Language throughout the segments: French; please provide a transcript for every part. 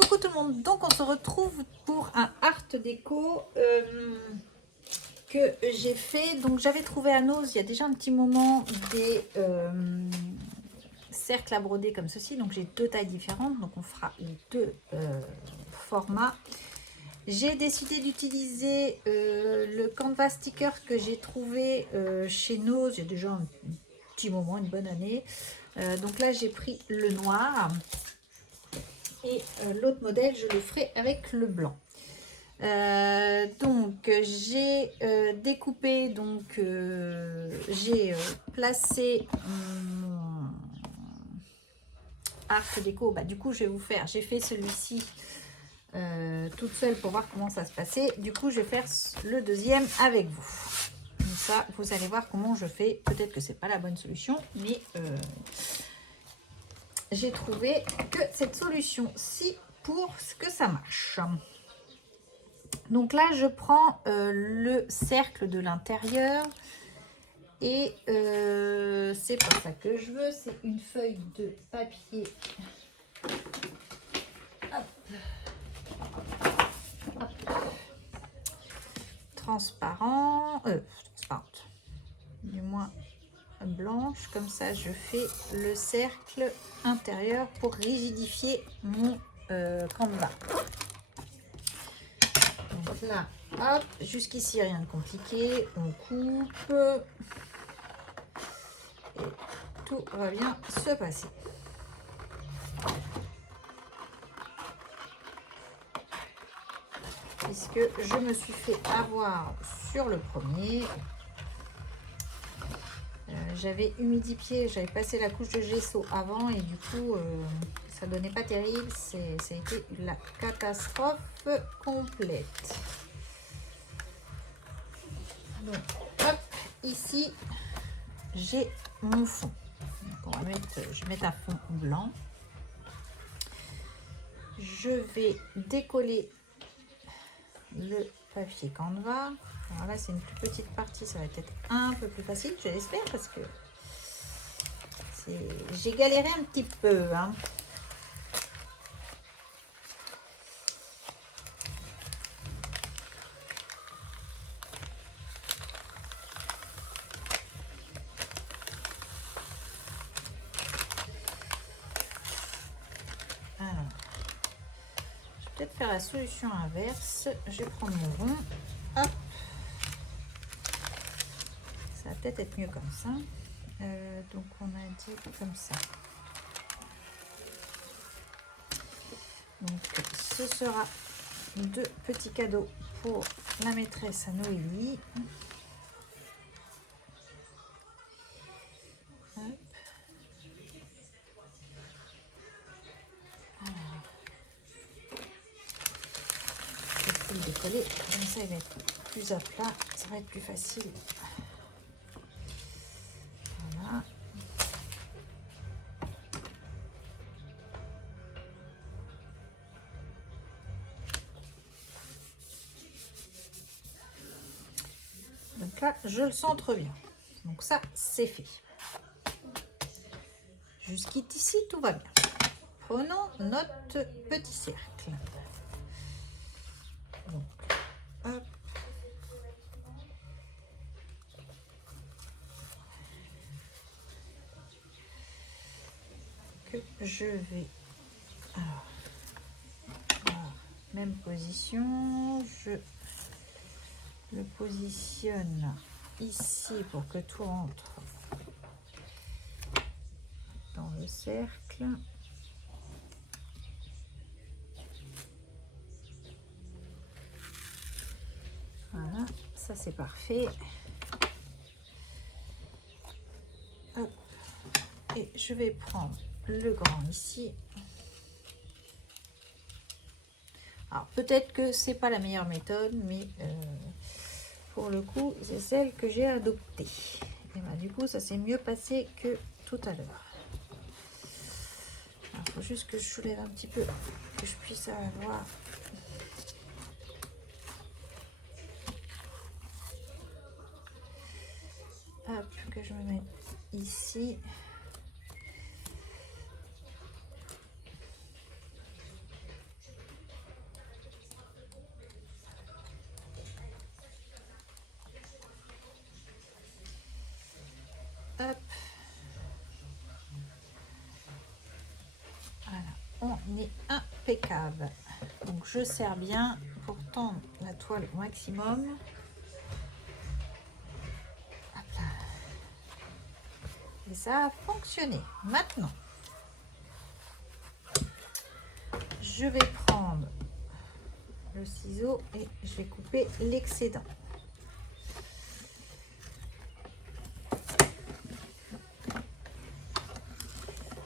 Coucou tout le monde, donc on se retrouve pour un art déco que j'ai fait. Donc j'avais trouvé à Nose il y a déjà un petit moment des cercles à broder comme ceci. Donc j'ai deux tailles différentes, donc on fera les deux formats. J'ai décidé d'utiliser le canvas sticker que j'ai trouvé chez Nose il y a déjà un petit moment, une bonne année. Donc là j'ai pris le noir. Et l'autre modèle, je le ferai avec le blanc. Donc j'ai découpé, donc j'ai placé mon art déco. Bah, du coup, je vais vous faire, j'ai fait celui-ci toute seule pour voir comment ça se passait. Du coup, je vais faire le deuxième avec vous. Comme ça, vous allez voir comment je fais. Peut-être que c'est pas la bonne solution, mais j'ai trouvé que cette solution-ci pour que ça marche. Donc là, je prends le cercle de l'intérieur et c'est pas ça que je veux. C'est une feuille de papier. Hop. Hop. Transparente, du moins blanche. Comme ça, je fais le cercle intérieur pour rigidifier mon canevas. Donc là, hop, jusqu'ici rien de compliqué, on coupe et tout va bien se passer. Puisque je me suis fait avoir sur le premier, j'avais humidifié, j'avais passé la couche de gesso avant et du coup ça donnait pas terrible, ça a été la catastrophe complète. Donc hop, ici j'ai mon fond. Donc, on va mettre, je vais mettre un fond blanc. Je vais décoller le papier canevas. Alors là, c'est une plus petite partie, ça va être un peu plus facile, je l'espère, parce que j'ai galéré un petit peu. Hein. Alors, je vais peut-être faire la solution inverse. Je vais prendre mon rond. Hop. Ça va peut-être être mieux comme ça. Donc, on a dit comme ça. Donc, ce sera deux petits cadeaux pour la maîtresse à Noélie. Hop. Je vais le décoller, comme ça il va être plus à plat, ça va être plus facile. Voilà. Donc là, je le centre bien. Donc ça, c'est fait. Jusqu'ici, tout va bien. Prenons notre petit cercle. Donc, hop. Que je vais... Alors, même position. Je le positionne ici pour que tout rentre dans le cercle. Voilà, ça c'est parfait. Hop. Et je vais prendre le grand ici. Alors peut-être que c'est pas la meilleure méthode, mais pour le coup c'est celle que j'ai adoptée. Et bah, du coup ça s'est mieux passé que tout à l'heure. Il faut juste que je soulève un petit peu, que je puisse avoir. Hop, que je me mette ici. Hop. Voilà, on est impeccable. Donc je serre bien pour tendre la toile au maximum. Hop là. Et ça a fonctionné. Maintenant, je vais prendre le ciseau et je vais couper l'excédent.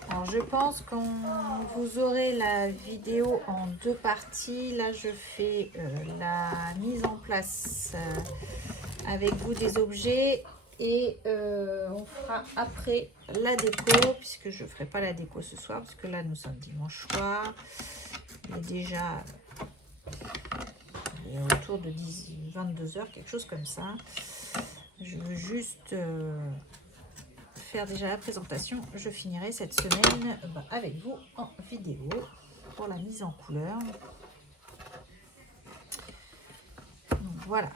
Alors je pense que vous aurez la vidéo en deux parties. Là je fais la mise en place avec vous des objets et on fera après la déco, puisque je ne ferai pas la déco ce soir parce que là nous sommes dimanche soir. Il est déjà autour de 22 heures, quelque chose comme ça. Je veux juste faire déjà la présentation. Je finirai cette semaine avec vous en vidéo pour la mise en couleur. Donc voilà,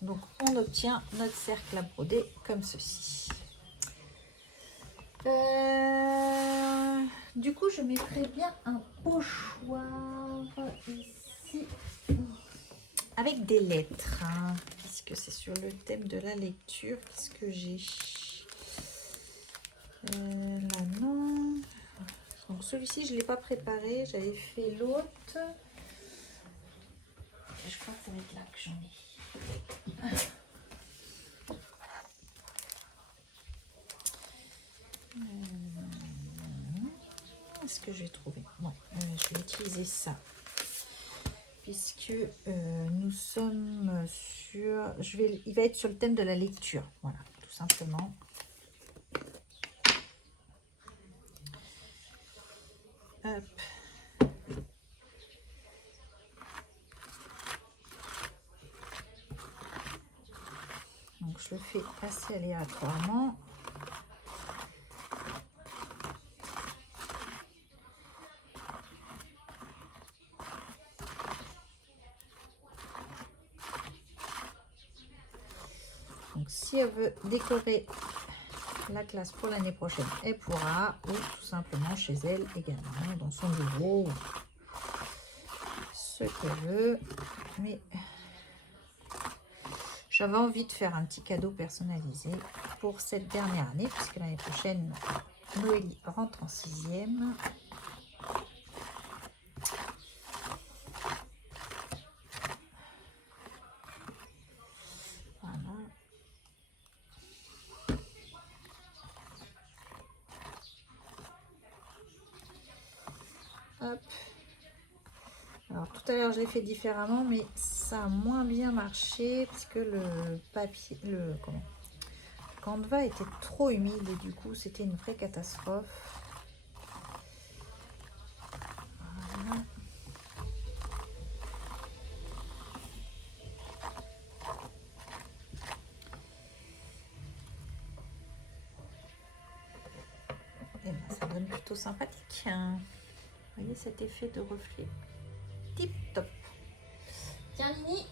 donc on obtient notre cercle à broder comme ceci. Du coup je mettrai bien un pochoir ici avec des lettres, hein, puisque c'est sur le thème de la lecture. Qu'est-ce que j'ai là? Non. Donc celui-ci je ne l'ai pas préparé, j'avais fait l'autre. Je crois que ça va être là que j'en ai. Est-ce que je vais trouver? Bon, je vais utiliser ça. Puisque nous sommes sur... il va être sur le thème de la lecture. Voilà, tout simplement. Hop. Donc je le fais assez aléatoirement. Donc si elle veut décorer la classe pour l'année prochaine, elle pourra, ou tout simplement chez elle également, dans son bureau, ce qu'elle veut. Mais j'avais envie de faire un petit cadeau personnalisé pour cette dernière année, puisque l'année prochaine, Noélie rentre en 6e. Voilà. Hop. Alors tout à l'heure je l'ai fait différemment, mais ça a moins bien marché parce que le papier, le Canva était trop humide et du coup c'était une vraie catastrophe. Voilà. Et ben, ça donne plutôt sympathique, hein. Vous voyez cet effet de reflet, tip top. Tiens Lini.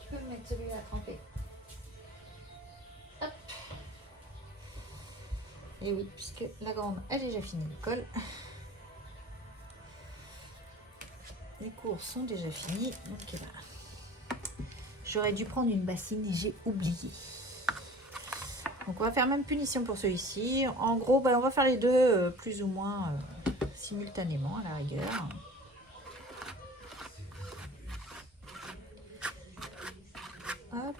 Tu peux me mettre celui-là trempé. Hop. Et oui, puisque la grande a déjà fini l'école. Les cours sont déjà finis, donc voilà. J'aurais dû prendre une bassine et j'ai oublié. Donc on va faire même punition pour celui-ci. En gros, on va faire les deux plus ou moins simultanément à la rigueur. Hop.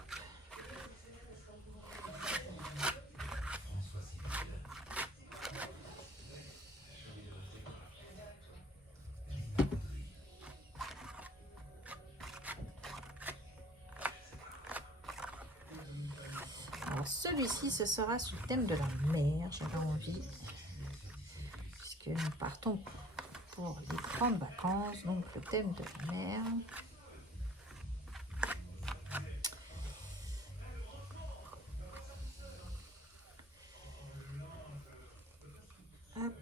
Alors celui-ci, ce sera sur le thème de la mer, j'avais envie. Puisque nous partons pour les grandes vacances, donc le thème de la mer. Hop.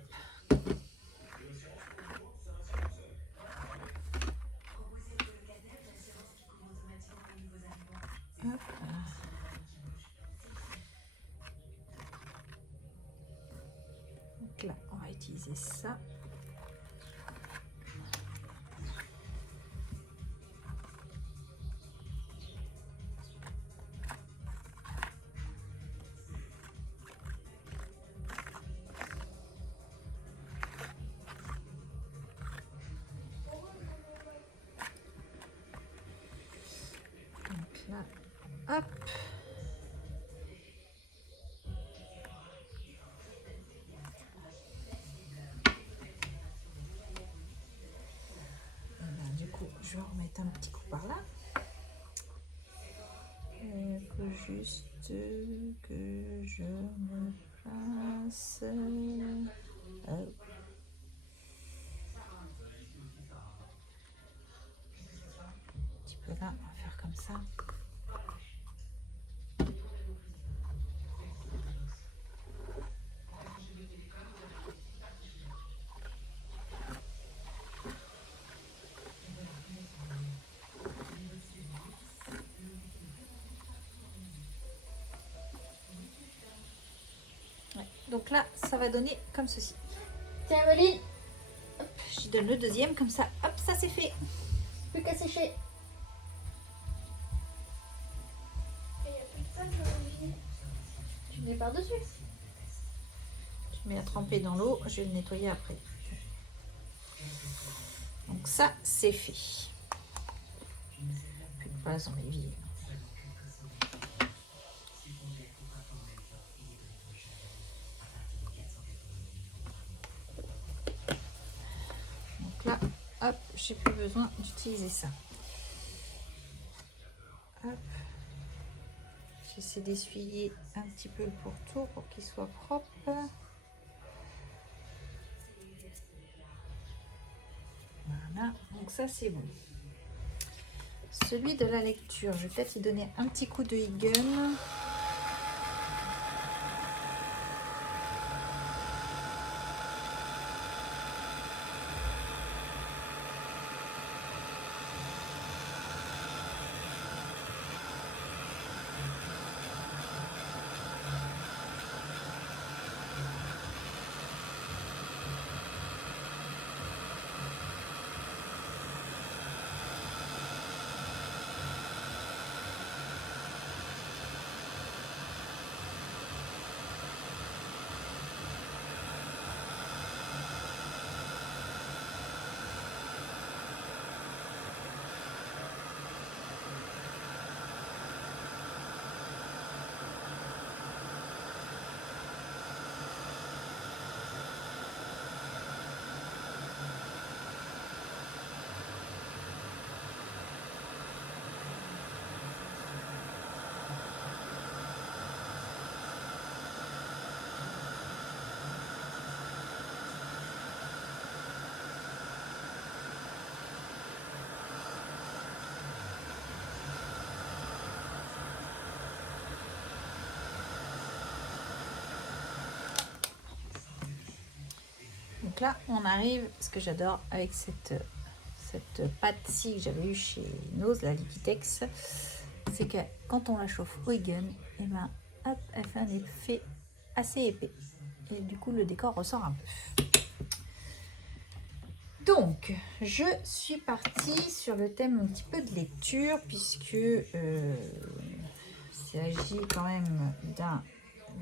Donc là, on va utiliser ça. Donc là, hop. Du coup, je vais remettre un petit coup par là. Il faut juste que je me place. Un petit peu là, on va faire comme ça. Ouais. Donc là, ça va donner comme ceci. Tiens, Emeline, Je donne le deuxième, comme ça, hop, ça c'est fait. plus qu'à sécher. Tu mets par-dessus. Je mets à tremper dans l'eau, je vais le nettoyer après. Donc ça, c'est fait. Plus de place dans l'évier. Donc là, hop, j'ai plus besoin d'utiliser ça. Hop. J'essaie d'essuyer un petit peu le pourtour pour qu'il soit propre. Voilà, donc ça c'est bon. Celui de la lecture, je vais peut-être lui donner un petit coup de Huygens. Donc là, on arrive, ce que j'adore avec cette pâte-ci que j'avais eue chez Nose, la Liquitex, c'est que quand on la chauffe au Huygens, et ben, hop, elle fait un effet assez épais. Et du coup, le décor ressort un peu. Donc, je suis partie sur le thème un petit peu de lecture, puisque il s'agit quand même d'un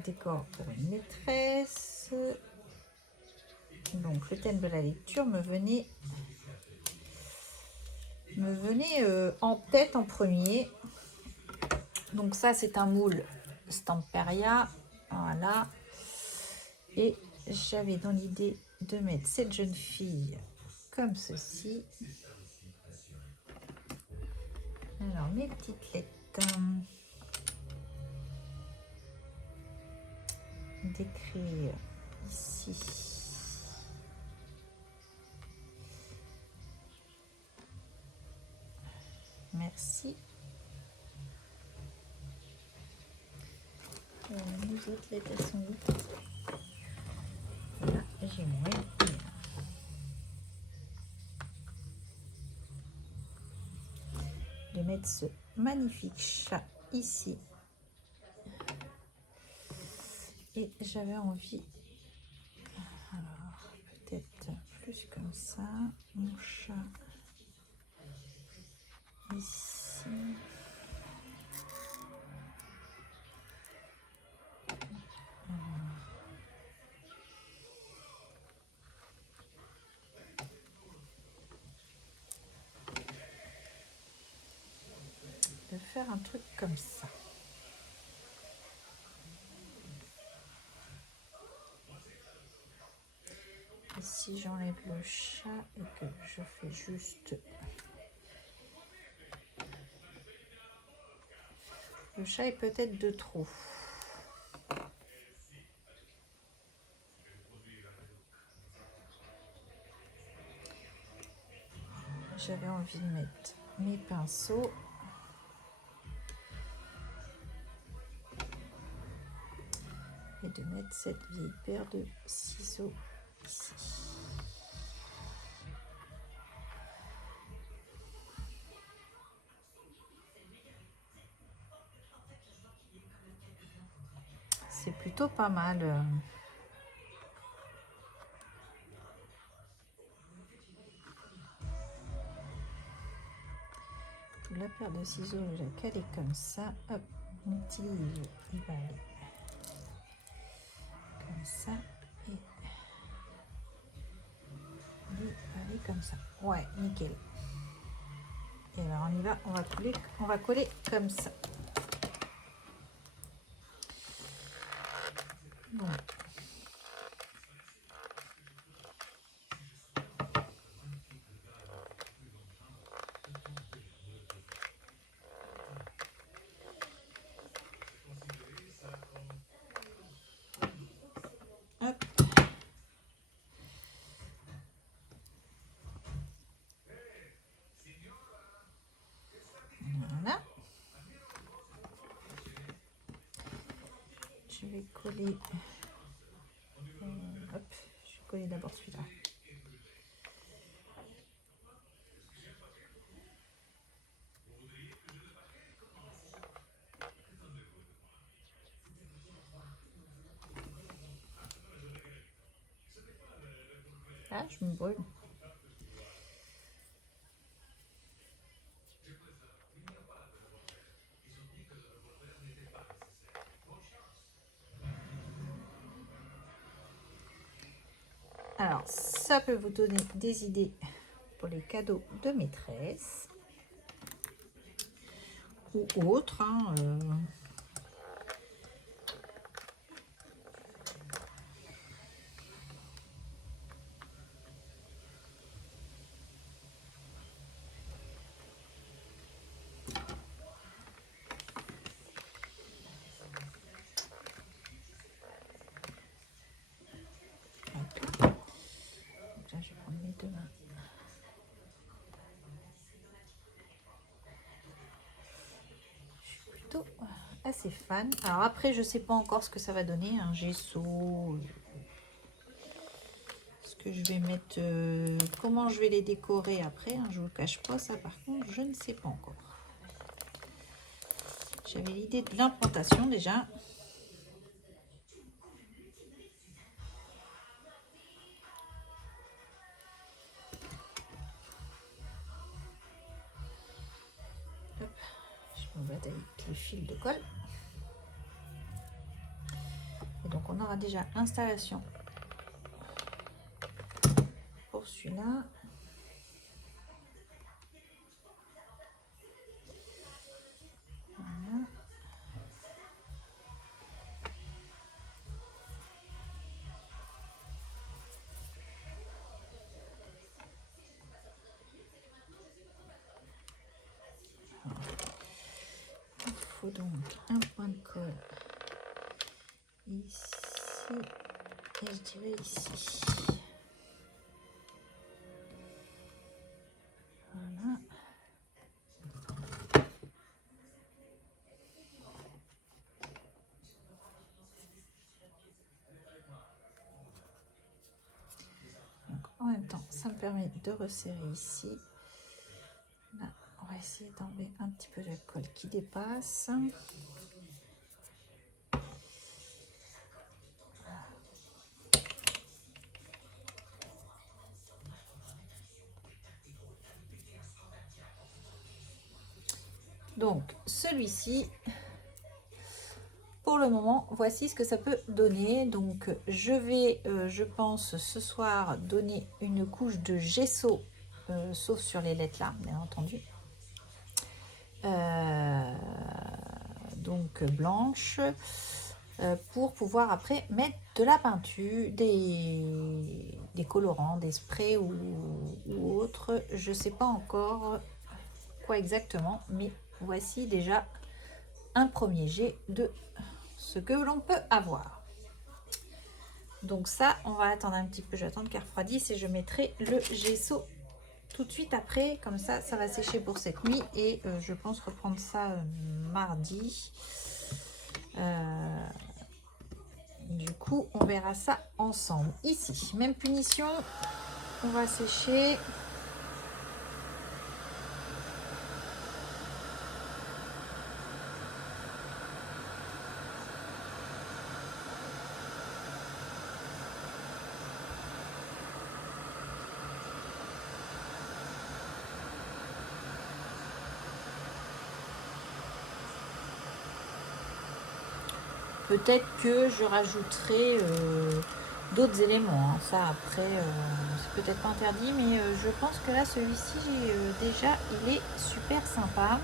décor pour une maîtresse. Donc, le thème de la lecture me venait en tête en premier. Donc ça, c'est un moule Stamperia. Voilà. Et j'avais dans l'idée de mettre cette jeune fille comme ceci. Alors, mes petites lettres. D'écrire ici. Merci. Nous autres lettres, elles sont où? Voilà, j'ai mon M. De mettre ce magnifique chat ici. Et j'avais envie plus comme ça. Mon chat ici. De faire un truc comme ça. Et si j'enlève le chat et que je fais juste... Le chat est peut-être de trop. J'avais envie de mettre mes pinceaux. Et de mettre cette vieille paire de ciseaux ici. C'est plutôt pas mal. La paire de ciseaux, je la calée comme ça. Hop, mon petit livre, il va aller comme ça. Et il va aller comme ça. Ouais, nickel. Et alors on y va, on va coller comme ça. Bon. Hop. Voilà. Je vais coller. Hop, je vais coller d'abord celui-là. Ah, je me brûle. Alors, ça peut vous donner des idées pour les cadeaux de maîtresse ou autres. Hein, Là, je vais prendre mes deux mains. Je suis plutôt assez fan. Alors après, je sais pas encore ce que ça va donner. Un gesso. Ce que je vais mettre... comment je vais les décorer après. Hein, je vous le cache pas. Ça, par contre, je ne sais pas encore. J'avais l'idée de l'implantation déjà. Hop, je me bats avec les fils de colle. Et donc on aura déjà l'installation pour celui-là. Voilà. Il faut donc un point de colle ici et je dirais ici. Voilà. Donc, en même temps, ça me permet de resserrer ici. Là, on va essayer d'enlever un petit peu la colle qui dépasse. Donc celui-ci, pour le moment, voici ce que ça peut donner. Donc je vais, je pense, ce soir donner une couche de gesso, sauf sur les lettres là, bien entendu. Donc blanche, pour pouvoir après mettre de la peinture, des colorants, des sprays ou autre. Je sais pas encore quoi exactement, mais voici déjà un premier jet de ce que l'on peut avoir. Donc ça, on va attendre un petit peu, j'attends qu'elle refroidisse et je mettrai le gesso tout de suite après, comme ça, ça va sécher pour cette nuit et je pense reprendre ça mardi. Du coup, on verra ça ensemble. Ici, même punition, on va sécher. Peut-être que je rajouterai d'autres éléments. Ça, après, c'est peut-être pas interdit, mais je pense que là, celui-ci, déjà, il est super sympa.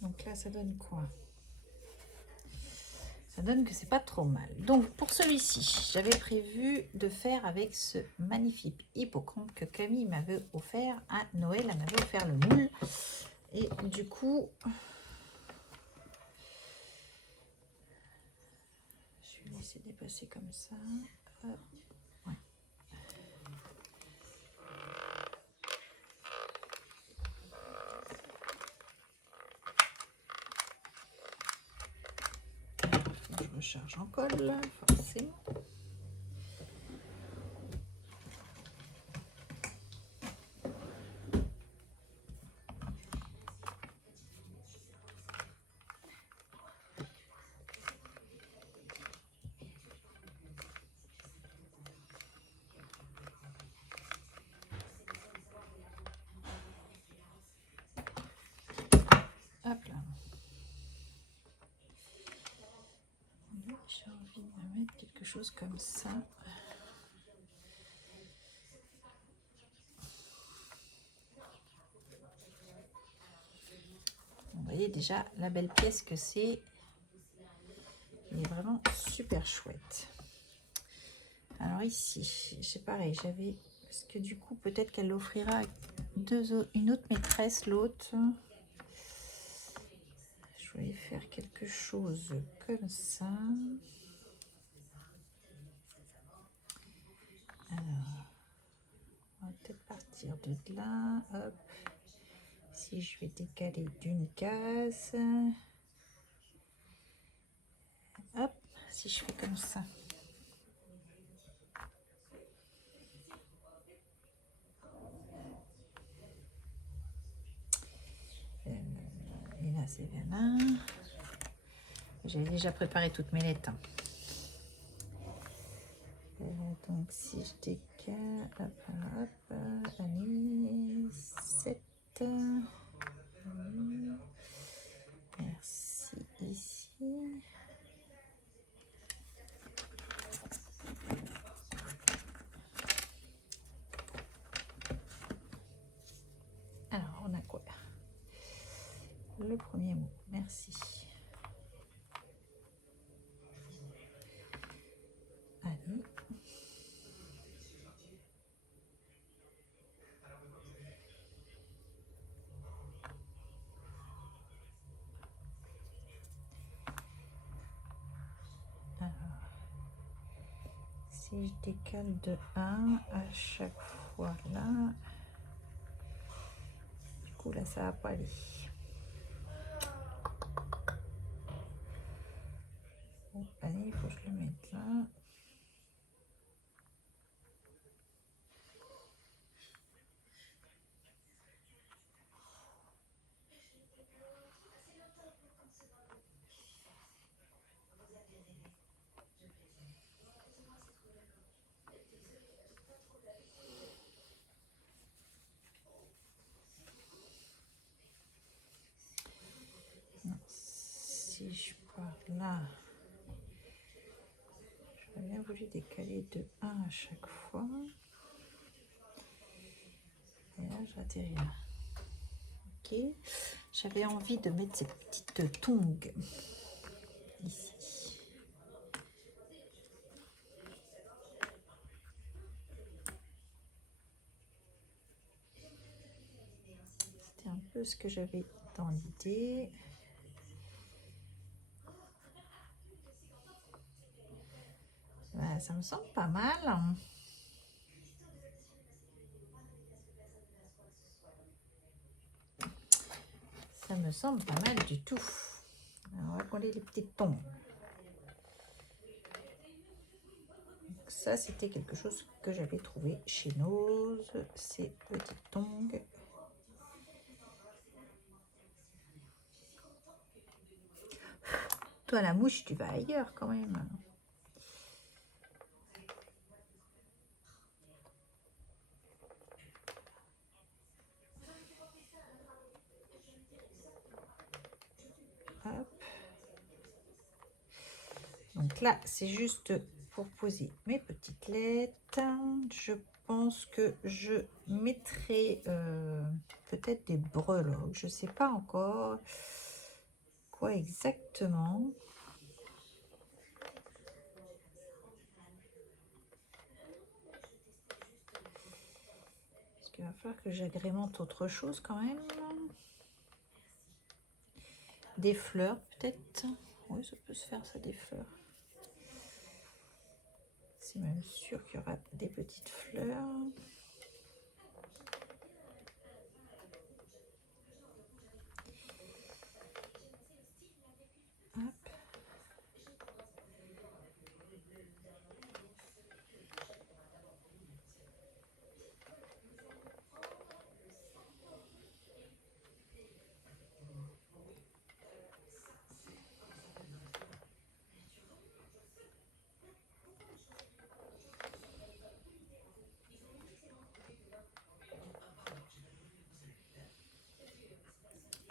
Donc là, ça donne quoi? Ça donne que c'est pas trop mal. Donc pour celui-ci, j'avais prévu de faire avec ce magnifique hippocampe que Camille m'avait offert à Noël. Elle m'avait offert le moule. Et du coup, je vais laisser dépasser comme ça. Hop. Ouais. Je recharge en colle, forcément. Hop là. J'ai envie de me mettre quelque chose comme ça. Vous voyez déjà la belle pièce que c'est. Il est vraiment super chouette. Alors ici, c'est pareil, j'avais... Parce que du coup, peut-être qu'elle offrira une autre maîtresse, l'autre. Je voulais faire quelque chose comme ça. Alors, on va peut-être partir de là. Hop. Si je vais décaler d'une case. Hop, si je fais comme ça. Et là, c'est bien là. J'avais déjà préparé toutes mes lettres. Donc, si je décale, hop, année 7. Merci ici. Alors, on a quoi? Le premier mot, merci. Allez. Alors, si je décale de 1 à chaque fois là, du coup là ça va pas aller. mettre là. Non, si je pars là, j'aurais bien voulu décaler de 1 à chaque fois. Et là, j'atterris là. Ok. J'avais envie de mettre cette petite tongue ici. C'était un peu ce que j'avais dans l'idée. Ouais, ça me semble pas mal. Ça me semble pas mal du tout. Alors, on va coller les petites tongs. Donc ça, c'était quelque chose que j'avais trouvé chez Nose. Ces petites tongs. Toi, la mouche, tu vas ailleurs quand même. Hop. Donc là, c'est juste pour poser mes petites lettres. Je pense que je mettrai peut-être des breloques. Je ne sais pas encore quoi exactement. Parce qu'il va falloir que j'agrémente autre chose quand même. Des fleurs peut-être. Oui, ça peut se faire ça, des fleurs. C'est même sûr qu'il y aura des petites fleurs. Hop.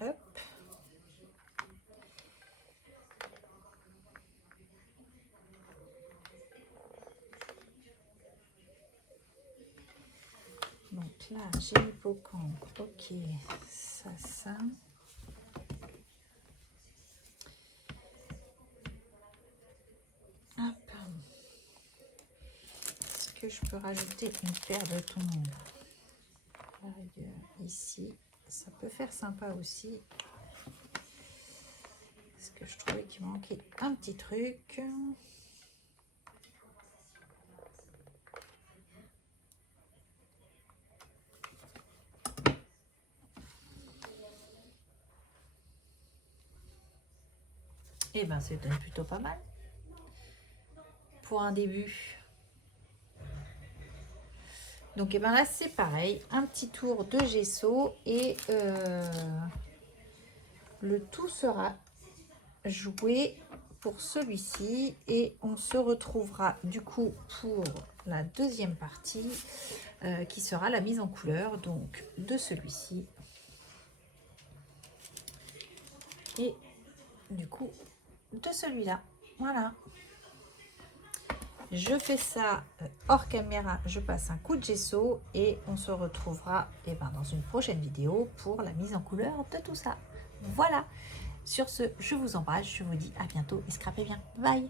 Hop. Donc là, j'ai l'hippocampe. Ok, ça. Hop. Est-ce que je peux rajouter une paire de tongs ici? Ça peut faire sympa aussi. Parce que je trouvais qu'il manquait un petit truc. Et ben c'est plutôt pas mal pour un début. Donc et ben là c'est pareil, un petit tour de gesso et le tout sera joué pour celui-ci et on se retrouvera du coup pour la deuxième partie qui sera la mise en couleur donc de celui-ci et du coup de celui-là. Voilà, je fais ça hors caméra, je passe un coup de gesso et on se retrouvera dans une prochaine vidéo pour la mise en couleur de tout ça. Voilà, sur ce, je vous embrasse, je vous dis à bientôt et scrapez bien. Bye.